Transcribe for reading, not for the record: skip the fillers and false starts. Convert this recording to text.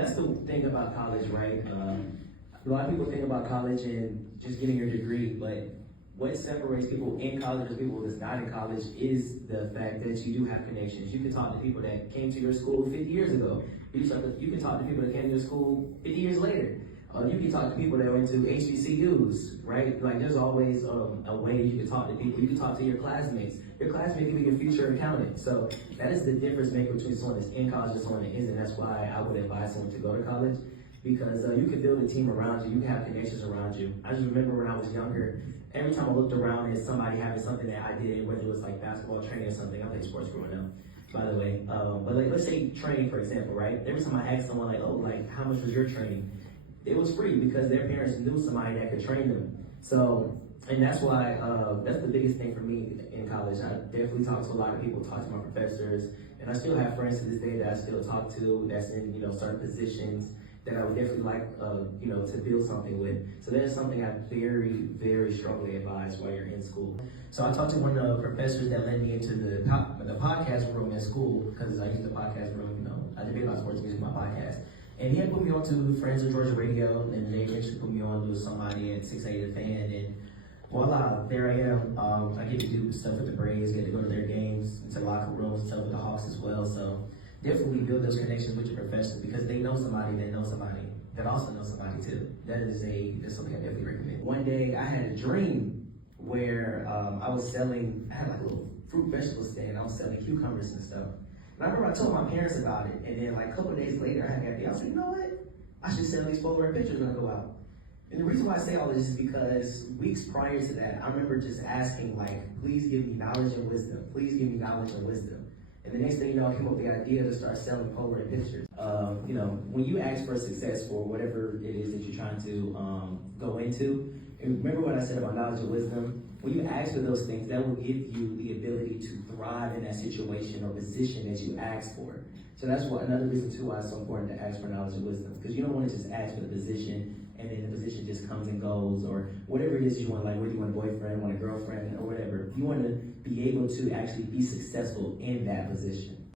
that's the thing about college, right? A lot of people think about college and just getting your degree, but what separates people in college and people that's not in college is the fact that you do have connections. You can talk to people that came to your school 50 years ago. You can talk to people that came to your school 50 years later. You can talk to people that went to HBCUs, right? Like there's always a way you can talk to people. You can talk to your classmates. Your classmate can be your future accountant. So that is the difference maker between someone that's in college and someone that isn't. That's why I would advise someone to go to college, because you can build a team around you. You can have connections around you. I just remember when I was younger, every time I looked around at somebody having something that I did, whether it was like basketball training or something. I played sports growing up, by the way. But like, let's say training, for example, right? Every time I asked someone like, oh, like how much was your training? It was free because their parents knew somebody that could train them. So, and that's why, that's the biggest thing for me in college. I definitely talk to a lot of people, talk to my professors, and I still have friends to this day that I still talk to that's in, certain positions that I would definitely like, to build something with. So that's something I very, very strongly advise while you're in school. So I talked to one of the professors that led me into the podcast room in school, because I use the podcast room, I debate about sports music, my podcast. And he had put me on to Friends of Georgia Radio, and they eventually put me on to somebody at 680 The Fan, and voila, there I am. I get to do stuff with the Braves, get to go to their games, into locker rooms, stuff with the Hawks as well. So definitely build those connections with your professors, because they know somebody that knows somebody that also knows somebody too. That's something I definitely recommend. One day I had a dream where I had like a little fruit vegetable stand. I was selling cucumbers and stuff. And I remember I told my parents about it, and then like a couple of days later, I had I was like, you know what? I should sell these Polaroid pictures when I go out. And the reason why I say all this is because weeks prior to that, I remember just asking like, please give me knowledge and wisdom. Please give me knowledge and wisdom. And the next thing you know, I came up with the idea to start selling Polaroid pictures. When you ask for success for whatever it is that you're trying to go into, and remember what I said about knowledge and wisdom. When you ask for those things, that will give you the ability to thrive in that situation or position that you ask for. So that's another reason too why it's so important to ask for knowledge and wisdom, because you don't want to just ask for the position and then the position just comes and goes, or whatever it is you want, like whether you want a boyfriend, want a girlfriend, or whatever. You want to be able to actually be successful in that position.